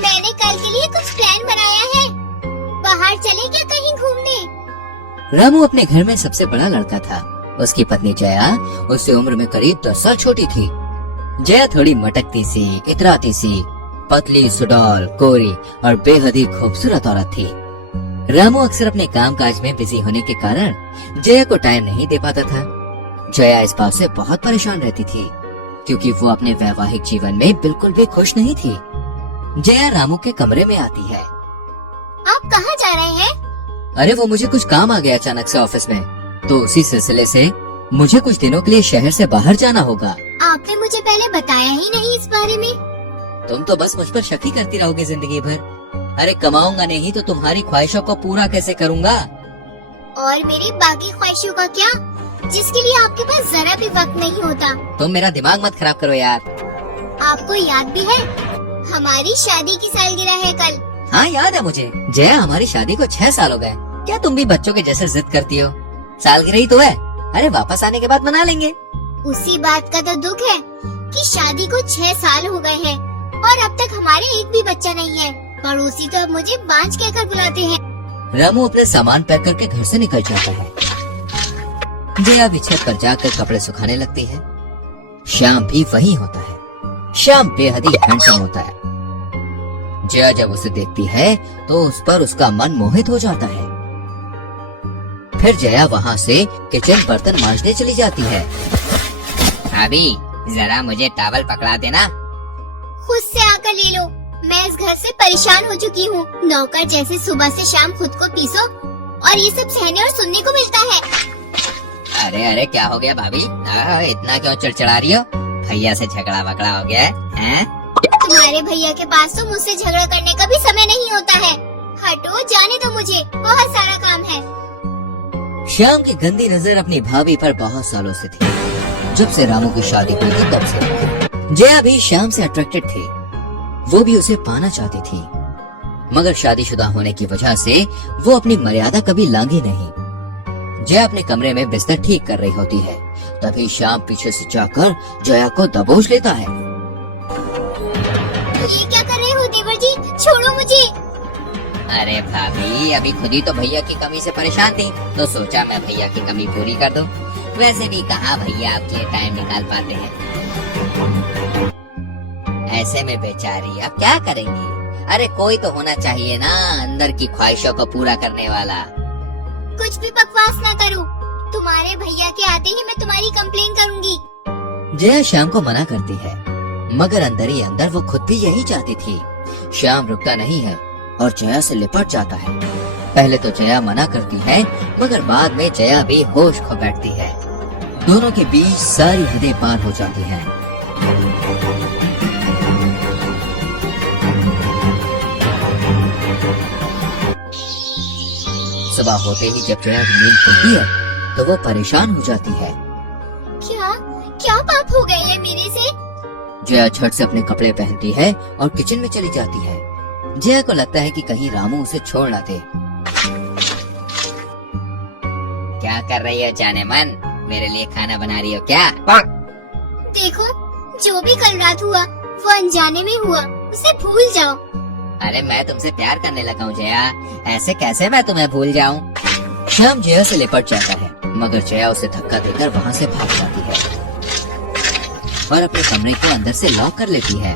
मैंने कल के लिए कुछ प्लान बनाया है। बाहर चले क्या कहीं घूमने? रामू अपने घर में सबसे बड़ा लड़का था। उसकी पत्नी जया उससे उम्र में करीब 10 साल छोटी थी। जया थोड़ी मटकती सी, इतराती सी, पतली, सुडौल, कोरी और बेहद ही खूबसूरत औरत थी। रामू अक्सर अपने कामकाज में बिजी होने के कारण जया को टाइम नहीं दे पाता था। जया इस बात से बहुत परेशान रहती थी क्योंकि वो अपने वैवाहिक जीवन में बिल्कुल भी खुश नहीं थी। जया रामू के कमरे में आती है। आप कहाँ जा रहे हैं? अरे वो मुझे कुछ काम आ गया अचानक से ऑफिस में, तो उसी सिलसिले से मुझे कुछ दिनों के लिए शहर से बाहर जाना होगा। आपने मुझे पहले बताया ही नहीं इस बारे में। तुम तो बस मुझ पर शक ही करती रहोगे जिंदगी भर। अरे कमाऊंगा नहीं तो तुम्हारी ख्वाहिशों को पूरा कैसे करूंगा? और मेरी बाकी ख्वाहिशों का क्या, जिसके लिए आपके पास जरा भी वक्त नहीं होता। तुम मेरा दिमाग मत खराब करो यार। आपको याद भी है हमारी शादी की सालगिरह है कल। हाँ याद है मुझे। जया हमारी शादी को 6 साल हो गए। क्या तुम भी बच्चों के जैसे जिद करती हो? सालगिरह ही तो है। अरे वापस आने के बाद मना लेंगे। उसी बात का तो दुख है कि शादी को 6 साल हो गए हैं और अब तक हमारे एक भी बच्चा नहीं है। पड़ोसी तो अब मुझे बांझ कहकर बुलाते हैं। रामू अपने सामान पैक करके घर से निकल जाता है। जया भी छत पर जाकर कपड़े सुखाने लगती है। श्याम भी वही होता है। श्याम बेहद ही हैंडसम होता है। जया जब उसे देखती है तो उस पर उसका मन मोहित हो जाता है। फिर जया वहाँ से किचन बर्तन मांजने चली जाती है। अभी जरा मुझे टॉवल पकड़ा देना। खुद से आकर ले लो। मैं इस घर से परेशान हो चुकी हूँ। नौकर जैसे सुबह से शाम खुद को पीसो और ये सब सहने और सुनने को मिलता है। अरे अरे क्या हो गया भाभी? इतना क्यों चिड़चिड़ा रही हो? भैया से झगड़ा वगड़ा हो गया है? तुम्हारे भैया के पास तो मुझसे झगड़ा करने का भी समय नहीं होता है। हटो, जाने दो, मुझे बहुत सारा काम है। श्याम की गंदी नजर अपनी भाभी पर बहुत सालों से थी। जब से रामू की शादी हुई थी तब से जया भी श्याम से अट्रैक्टेड थी। वो भी उसे पाना चाहती थी, मगर शादीशुदा होने की वजह से वो अपनी मर्यादा कभी लांघी नहीं। जया अपने कमरे में बिस्तर ठीक कर रही होती है, तभी श्याम पीछे से जाकर जया को दबोच लेता है। ये क्या कर रहे हो देवर जी? छोड़ो मुझे। अरे भाभी, अभी खुद ही तो भैया की कमी से परेशान थी, तो सोचा मैं भैया की कमी पूरी कर दूं। वैसे भी कहाँ भैया आपके लिए टाइम निकाल पाते हैं। ऐसे में बेचारी अब क्या करेंगी? अरे कोई तो होना चाहिए ना अंदर की ख्वाहिशों को पूरा करने वाला। कुछ भी बकवास ना करो। तुम्हारे भैया के आते ही मैं तुम्हारी कंप्लेन करूंगी। जया श्याम को मना करती है, मगर अंदर ही अंदर वो खुद भी यही चाहती थी। श्याम रुकता नहीं है और जया से लिपट जाता है। पहले तो जया मना करती है, मगर बाद में जया भी होश खो बैठती है। दोनों के बीच सारी हदें पार हो जाती हैं। सुबह होते ही जब जया की नींद खुलती है तो वो परेशान हो जाती है। क्या क्या बात हो गई है मेरे से? जया झट से अपने कपड़े पहनती है और किचन में चली जाती है। जया को लगता है कि कहीं रामू उसे छोड़ ना दे। क्या कर रही है जाने मन? मेरे लिए खाना बना रही हो क्या? देखो, जो भी कल रात हुआ वो अनजाने में हुआ, उसे भूल जाओ। अरे मैं तुमसे प्यार करने लगा हूँ जया, ऐसे कैसे मैं तुम्हें भूल जाऊँ? श्याम जया से लिपट जाता है, मगर जया उसे धक्का देकर वहाँ से भाग जाती है और अपने कमरे को अंदर से लॉक कर लेती है।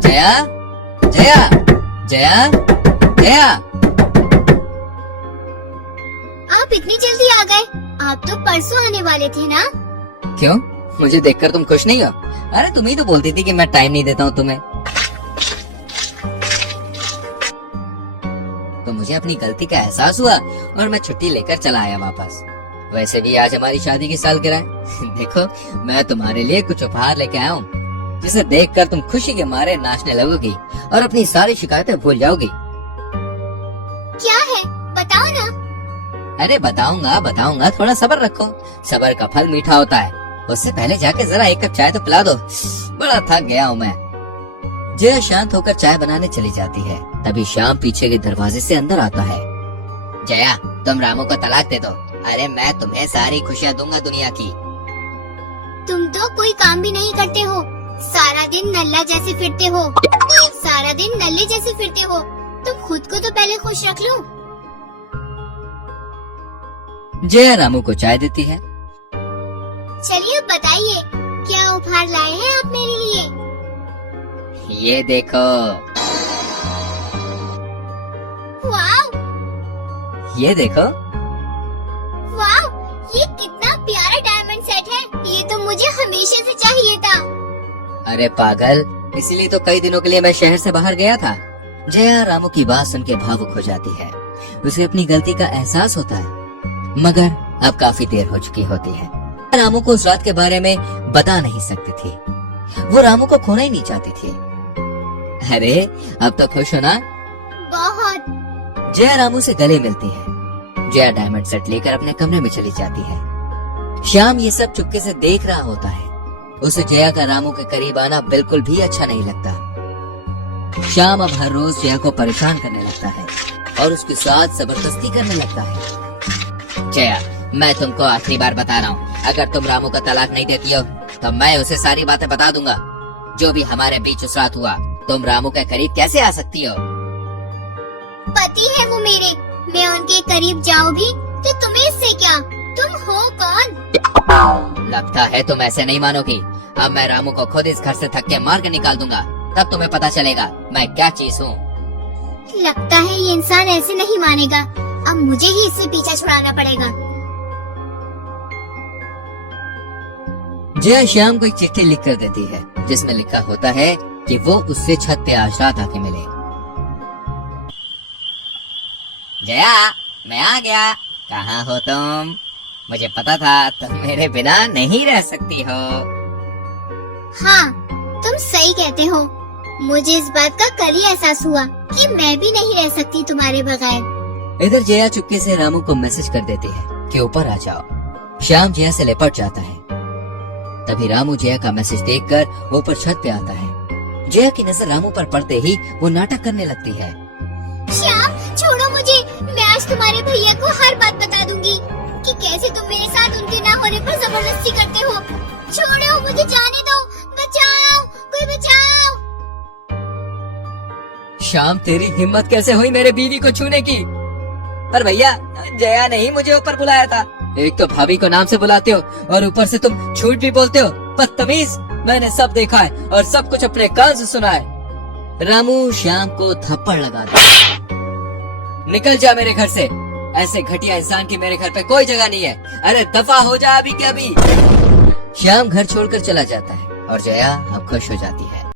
जया, जया, जया, जया, आप इतनी जल्दी आ गए? आप तो परसों आने वाले थे ना? क्यों? मुझे देखकर तुम खुश नहीं हो? अरे तुम ही तो बोलती थी कि मैं टाइम नहीं देता हूँ तुम्हें। तो मुझे अपनी गलती का एहसास हुआ और मैं छुट्टी लेकर चला आया वापस। वैसे भी आज हमारी शादी की सालगिरह है। देखो, मैं तुम्हारे लिए कुछ उपहार लेके आया हूँ, जिसे देखकर तुम खुशी के मारे नाचने लगोगी और अपनी सारी शिकायतें भूल जाओगी। क्या है? बताओ ना। अरे बताऊंगा बताऊंगा, थोड़ा सब्र रखो। सब्र का फल मीठा होता है। उससे पहले जाके जरा एक कप चाय तो पिला दो, बड़ा थक गया हूँ मैं। जया शांत होकर चाय बनाने चली जाती है। तभी श्याम पीछे के दरवाजे से अंदर आता है। जया, तुम रामू को तलाक दे दो। अरे मैं तुम्हें सारी खुशियाँ दूंगा दुनिया की। तुम तो कोई काम भी नहीं करते हो, सारा दिन दिन नल्ला जैसे फिरते हो, सारा दिन नल्ले जैसे फिरते हो। तुम खुद को तो पहले खुश रख लो। जया रामू को चाय देती है। चलिए अब बताइए, क्या उपहार लाए हैं आप मेरे लिए? ये देखो। वाव, ये देखो। वाव, ये कितना प्यारा डायमंड सेट है। ये तो मुझे हमेशा से चाहिए था। अरे पागल, इसीलिए तो कई दिनों के लिए मैं शहर से बाहर गया था। जया रामू की बात सुन के भावुक हो जाती है। उसे अपनी गलती का एहसास होता है, मगर अब काफी देर हो चुकी होती है। रामू को उस रात के बारे में बता नहीं सकती थी। वो रामू को खोना ही नहीं चाहती थी। अरे अब तो खुश हो ना? बहुत। जया रामू से गले मिलती है। जया डायमंड सेट लेकर अपने कमरे में चली जाती है। श्याम ये सब चुपके से देख रहा होता है। उसे जया का रामू के करीब आना बिल्कुल भी अच्छा नहीं लगता। श्याम अब हर रोज जया को परेशान करने लगता है और उसके साथ जबरदस्ती करने लगता है। जया, मैं तुमको आखिरी बार बता रहा हूँ, अगर तुम रामू का तलाक नहीं देती हो तो मैं उसे सारी बातें बता दूंगा। जो भी हमारे बीच उस रात हुआ, तुम रामू के करीब कैसे आ सकती हो? पति है वो मेरे, मैं उनके करीब जाऊँ भी तो तुम्हें इससे क्या? तुम हो कौन? लगता है तुम ऐसे नहीं मानोगी। अब मैं रामू को खुद इस घर से धक्के मार के निकाल दूंगा, तब तुम्हें पता चलेगा मैं क्या चीज हूँ। लगता है ये इंसान ऐसे नहीं मानेगा। अब मुझे ही इससे पीछा छुड़ाना पड़ेगा। जया श्याम को एक चिट्ठी लिख कर देती है, जिसमें लिखा होता है कि वो उससे छत पे आज रात आके मिले। जया, मैं आ गया। कहाँ हो तुम? मुझे पता था तुम मेरे बिना नहीं रह सकती हो। हाँ, तुम सही कहते हो। मुझे इस बात का कल ही एहसास हुआ कि मैं भी नहीं रह सकती तुम्हारे बगैर। इधर जया चुपके से रामू को मैसेज कर देती है कि ऊपर आ जाओ। श्याम जया से लिपट जाता है। तभी रामू जया का मैसेज देखकर ऊपर छत पे आता है। जया की नजर रामू पर पड़ते ही वो नाटक करने लगती है। श्याम, छोड़ो मुझे। मैं आज तुम्हारे भैया को हर बात बता दूंगी कि कैसे तुम मेरे साथ उनके ना होने पर जबरदस्ती करते हो। छोड़ो मुझे, जाने दो। बचाओ, कोई बचाओ। श्याम, तेरी हिम्मत कैसे हुई मेरे बीवी को छूने की? पर भैया, जया ने ही मुझे ऊपर बुलाया था। एक तो भाभी को नाम से बुलाते हो और ऊपर से तुम झूठ भी बोलते हो। बदतमीज, मैंने सब देखा है और सब कुछ अपने कान से सुना है। रामू श्याम को थप्पड़ लगाता है। निकल जा मेरे घर से। ऐसे घटिया इंसान की मेरे घर पे कोई जगह नहीं है। अरे दफा हो जा अभी के अभी। श्याम घर छोड़कर चला जाता है और जया अब खुश हो जाती है।